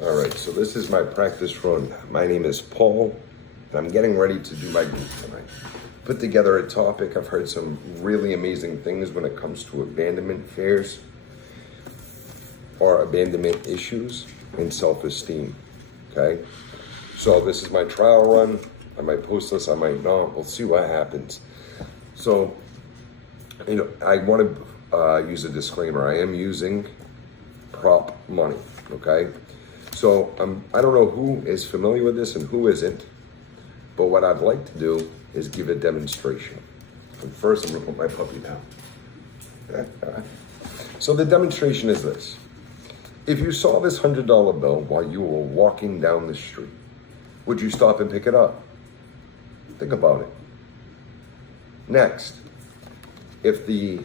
All right, so this is my practice run. My name is Paul, and I'm getting ready to do my group tonight. Put together a topic. I've heard some really amazing things when it comes to abandonment fears or abandonment issues and self-esteem, okay? So this is my trial run. I might post this, I might not. We'll see what happens. So, I want to use a disclaimer. I am using prop money, okay? So I don't know who is familiar with this and who isn't, but what I'd like to do is give a demonstration. And first, I'm gonna put my puppy down. So the demonstration is this. If you saw this $100 bill while you were walking down the street, would you stop and pick it up? Think about it. Next, if the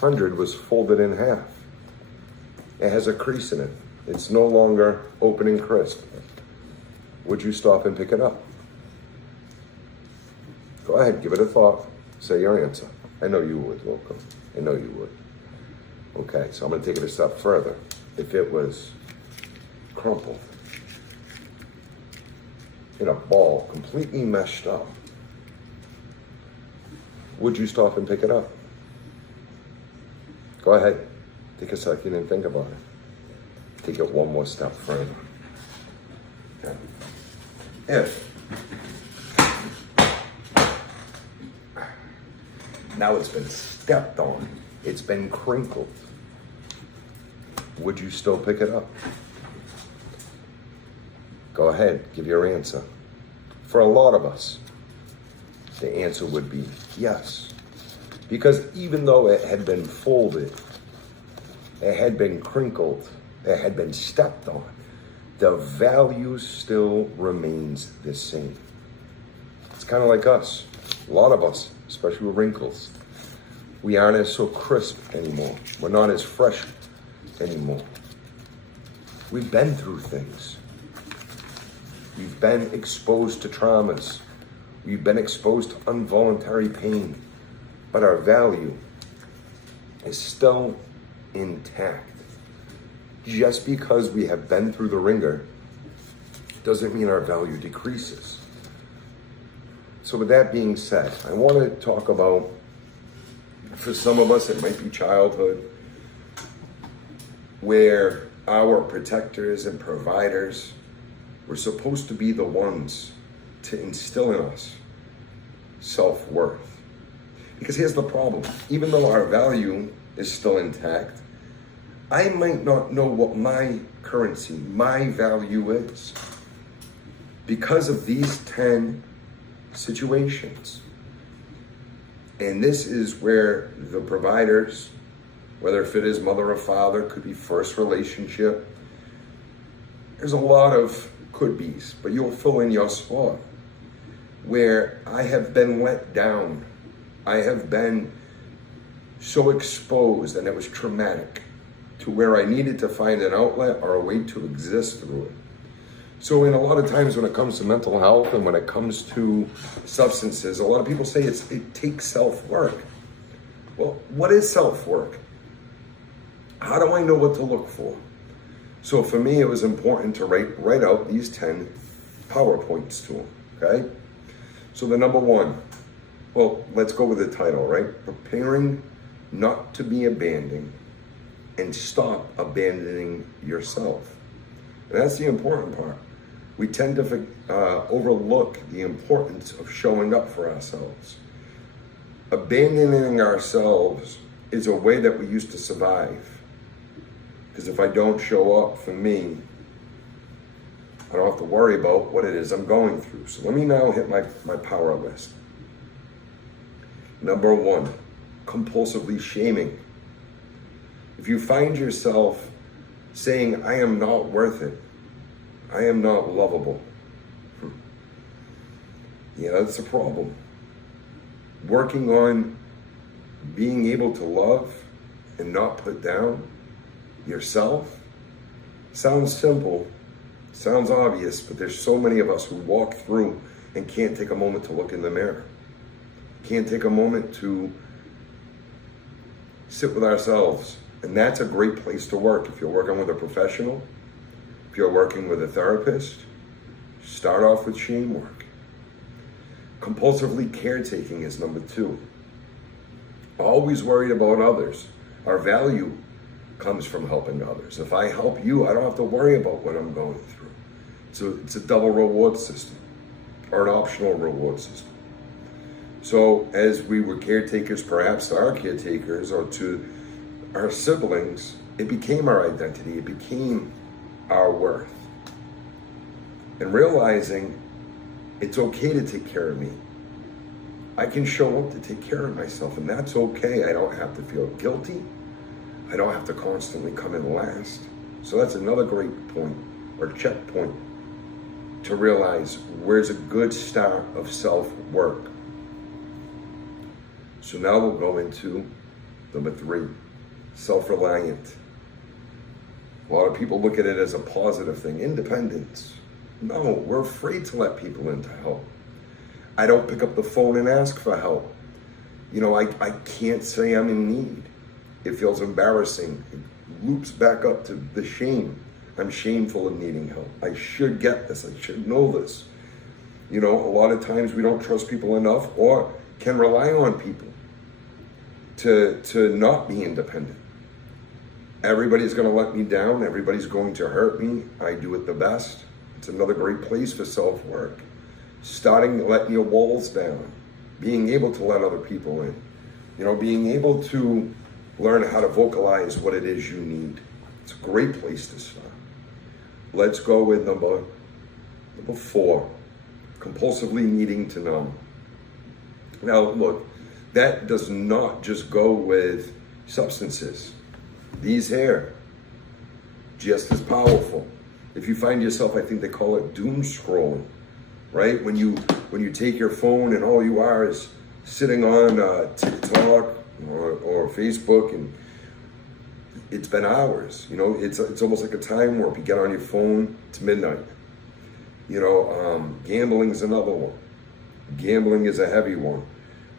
100 was folded in half, it has a crease in it. It's no longer open and crisp. Would you stop and pick it up? Go ahead, give it a thought. Say your answer. I know you would, Loco. I know you would. Okay, so I'm gonna take it a step further. If it was crumpled in a ball, completely meshed up, would you stop and pick it up? Go ahead, take a second and think about it. Take it one more step further. Okay. If now it's been stepped on, it's been crinkled, would you still pick it up? Go ahead, give your answer. For a lot of us, the answer would be yes. Because even though it had been folded, it had been crinkled, it had been stepped on, the value still remains the same. It's kind of like us. A lot of us, especially with wrinkles, we aren't as so crisp anymore. We're not as fresh anymore. We've been through things. We've been exposed to traumas. We've been exposed to involuntary pain, but our value is still intact. Just because we have been through the ringer doesn't mean our value decreases. So with that being said, I want to talk about, for some of us, it might be childhood, where our protectors and providers were supposed to be the ones to instill in us self-worth. Because here's the problem. Even though our value is still intact, I might not know what my currency, my value is because of these 10 situations. And this is where the providers, whether if it is mother or father, could be first relationship. There's a lot of could-be's, but you'll fill in your spot. Where I have been let down. I have been so exposed, and it was traumatic, to where I needed to find an outlet or a way to exist through it. So in a lot of times when it comes to mental health and when it comes to substances, a lot of people say it takes self-work. Well, what is self-work? How do I know what to look for? So for me, it was important to write out these 10 PowerPoints to them, okay? So the number one, well, let's go with the title, right? Preparing not to be abandoned and stop abandoning yourself. And that's the important part. We tend to overlook the importance of showing up for ourselves. Abandoning ourselves is a way that we used to survive. Because if I don't show up for me, I don't have to worry about what it is I'm going through. So let me now hit my power list. Number one, compulsively shaming. If you find yourself saying, I am not worth it, I am not lovable, yeah, that's a problem. Working on being able to love and not put down yourself sounds simple, sounds obvious, but there's so many of us who walk through and can't take a moment to look in the mirror. Can't take a moment to sit with ourselves. And that's a great place to work if you're working with a professional. If If you're working with a therapist, start off with shame work. Compulsively caretaking is number 2. Always worried about others. Our value comes from helping others. If I help you, I don't have to worry about what I'm going through. So it's a double reward system, or an optional reward system. So as we were caretakers, perhaps to our caretakers or to our siblings, it became our identity, it became our worth. And realizing it's okay to take care of me. I can show up to take care of myself, and that's okay. I don't have to feel guilty. I don't have to constantly come in last. So that's another great point, or checkpoint, to realize where's a good start of self-work. So now we'll go into number 3, self-reliant. A lot of people look at it as a positive thing, independence. No, we're afraid to let people in to help. I don't pick up the phone and ask for help. I can't say I'm in need. It feels embarrassing. It loops back up to the shame. I'm shameful of needing help. I should get this. I should know this. A lot of times we don't trust people enough or can rely on people to not be independent. Everybody's going to let me down. Everybody's going to hurt me. I do it the best. It's another great place for self-work. Starting letting your walls down. Being able to let other people in. Being able to learn how to vocalize what it is you need. It's a great place to start. Let's go with number 4. Compulsively needing to numb. Now, look, that does not just go with substances. These here, just as powerful. If you find yourself, I think they call it doom scrolling, right? When you take your phone and all you are is sitting on TikTok or Facebook, and it's been hours. It's almost like a time warp. You get on your phone, it's midnight. Gambling is another one. Gambling is a heavy one,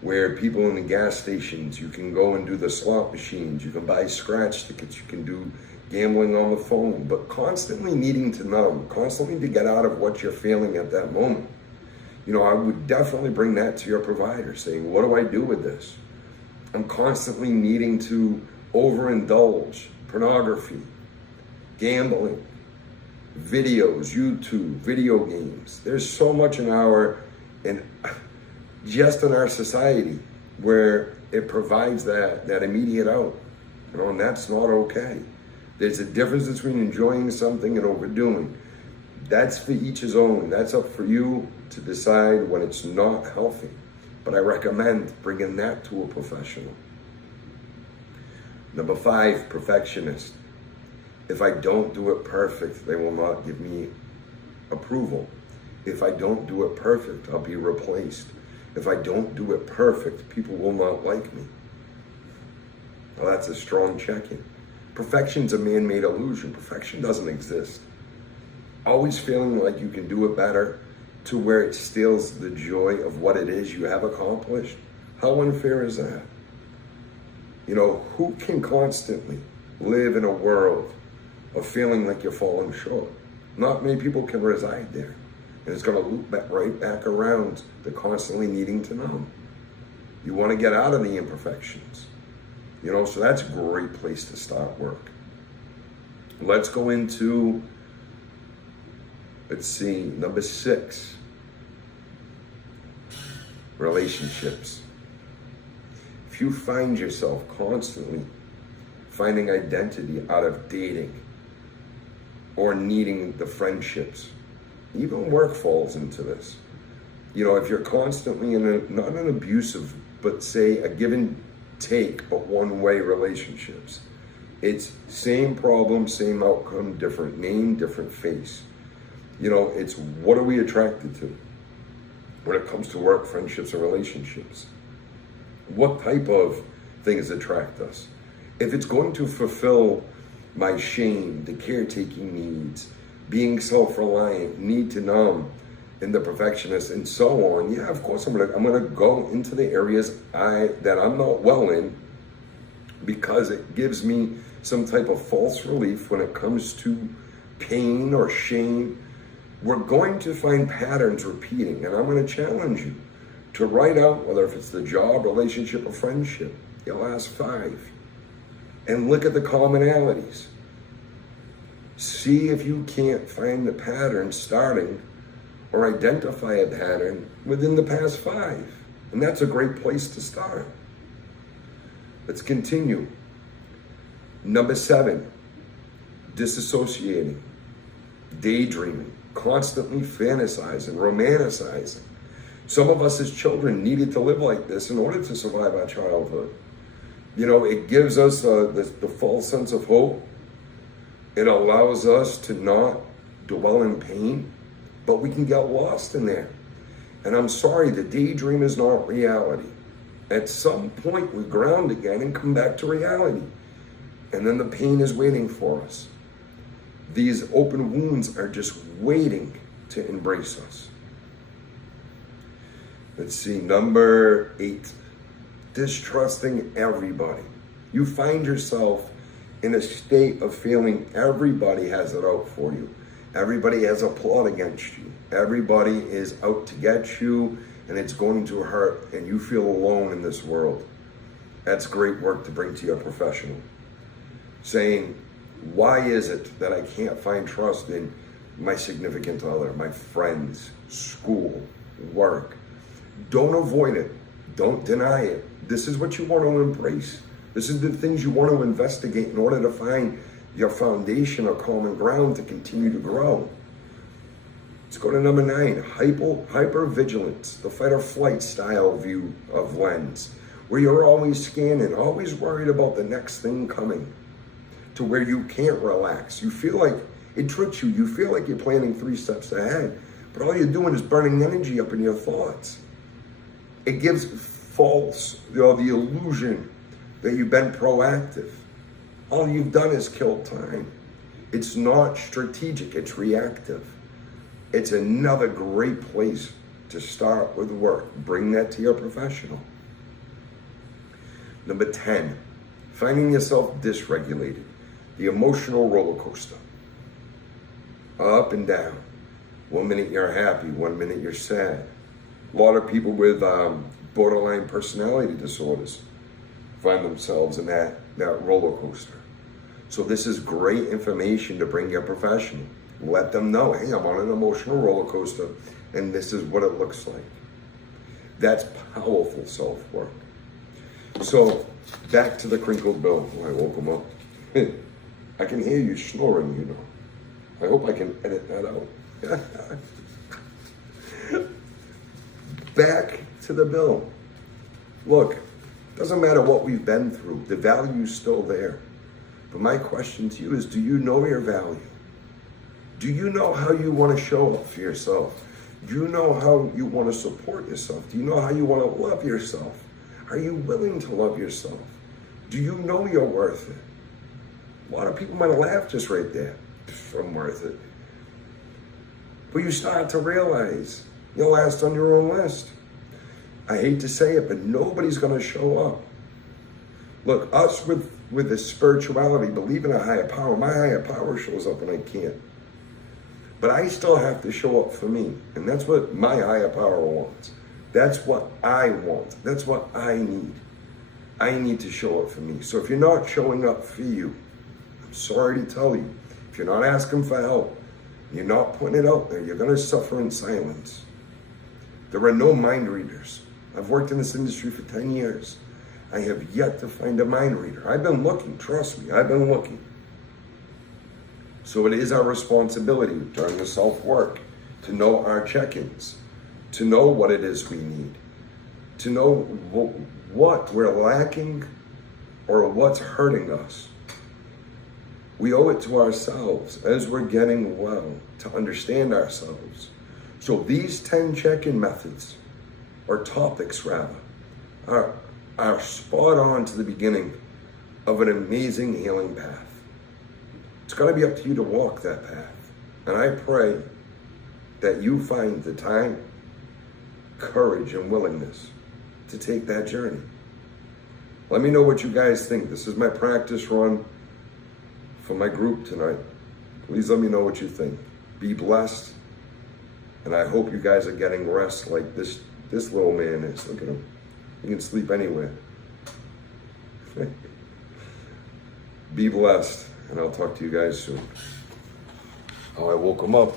where people in the gas stations, you can go and do the slot machines, you can buy scratch tickets, you can do gambling on the phone, but constantly needing to numb, constantly to get out of what you're feeling at that moment. I would definitely bring that to your provider, saying, what do I do with this? I'm constantly needing to overindulge, pornography, gambling, videos, YouTube, video games. There's so much in our society where it provides that immediate out, and that's not okay. There's a difference between enjoying something and overdoing. That's for each his own. That's up for you to decide when it's not healthy. But I recommend bringing that to a professional. Number 5, perfectionist. If I don't do it perfect, they will not give me approval. If I don't do it perfect, I'll be replaced. If I don't do it perfect, people will not like me. Well, that's a strong check-in. Perfection's a man-made illusion. Perfection doesn't exist. Always feeling like you can do it better to where it steals the joy of what it is you have accomplished. How unfair is that? Who can constantly live in a world of feeling like you're falling short? Not many people can reside there. And it's going to loop right back around to constantly needing to know. You want to get out of the imperfections. So that's a great place to start work. Let's go into, number 6. Relationships. If you find yourself constantly finding identity out of dating or needing the friendships, even work falls into this. If you're constantly in not an abusive, but say a give and take, but one-way relationships, it's same problem, same outcome, different name, different face. It's what are we attracted to when it comes to work, friendships, and relationships? What type of things attract us? If it's going to fulfill my shame, the caretaking needs, being self-reliant, need to numb, and the perfectionist, and so on, yeah, of course I'm gonna go into the areas that I'm not well in, because it gives me some type of false relief when it comes to pain or shame, we're going to find patterns repeating. And I'm going to challenge you to write out, whether if it's the job, relationship, or friendship, the last 5. And look at the commonalities. See if you can't find the pattern starting or identify a pattern within the past 5. And that's a great place to start. Let's continue. Number 7, disassociating, daydreaming, constantly fantasizing, romanticizing. Some of us as children needed to live like this in order to survive our childhood. It gives us the false sense of hope. It allows us to not dwell in pain, but we can get lost in there. And I'm sorry, the daydream is not reality. At some point, we ground again and come back to reality. And then the pain is waiting for us. These open wounds are just waiting to embrace us. Let's see, number 8, distrusting everybody. You find yourself in a state of feeling everybody has it out for you. Everybody has a plot against you. Everybody is out to get you, and it's going to hurt, and you feel alone in this world. That's great work to bring to your professional. Saying, why is it that I can't find trust in my significant other, my friends, school, work? Don't avoid it. Don't deny it. This is what you want to embrace. This is the things you want to investigate in order to find your foundation or common ground to continue to grow. Let's go to number 9, hypervigilance, the fight or flight style view of lens, where you're always scanning, always worried about the next thing coming, to where you can't relax. You feel like it tricks you. You feel like you're planning 3 steps ahead, but all you're doing is burning energy up in your thoughts. It gives false, the illusion that you've been proactive. All you've done is kill time. It's not strategic, it's reactive. It's another great place to start with work. Bring that to your professional. Number 10, finding yourself dysregulated. The emotional roller coaster. Up and down. 1 minute you're happy, 1 minute you're sad. A lot of people with borderline personality disorders find themselves in that roller coaster. So this is great information to bring your professional. Let them know, hey, I'm on an emotional roller coaster, and this is what it looks like. That's powerful self-work. So back to the crinkled bill. I woke him up. I can hear you snoring, I hope I can edit that out. Back to the bill. Look, doesn't matter what we've been through, the value's still there. But my question to you is, do you know your value? Do you know how you want to show up for yourself? Do you know how you want to support yourself? Do you know how you want to love yourself? Are you willing to love yourself? Do you know you're worth it? A lot of people might laugh just right there. I'm worth it. But you start to realize you're last on your own list. I hate to say it, but nobody's going to show up. Look, us with this spirituality, believe in a higher power. My higher power shows up when I can't. But I still have to show up for me. And that's what my higher power wants. That's what I want. That's what I need. I need to show up for me. So if you're not showing up for you, I'm sorry to tell you, if you're not asking for help, you're not putting it out there, you're going to suffer in silence. There are no mind readers. I've worked in this industry for 10 years. I have yet to find a mind reader. I've been looking, trust me, I've been looking. So it is our responsibility during the self-work to know our check-ins, to know what it is we need, to know what we're lacking or what's hurting us. We owe it to ourselves as we're getting well to understand ourselves. So these 10 check-in methods, or topics rather, are spot on to the beginning of an amazing healing path. It's got to be up to you to walk that path. And I pray that you find the time, courage, and willingness to take that journey. Let me know what you guys think. This is my practice run for my group tonight. Please let me know what you think. Be blessed. And I hope you guys are getting rest like this little man is. Look at him. He can sleep anywhere. Be blessed. And I'll talk to you guys soon. Oh, I woke him up.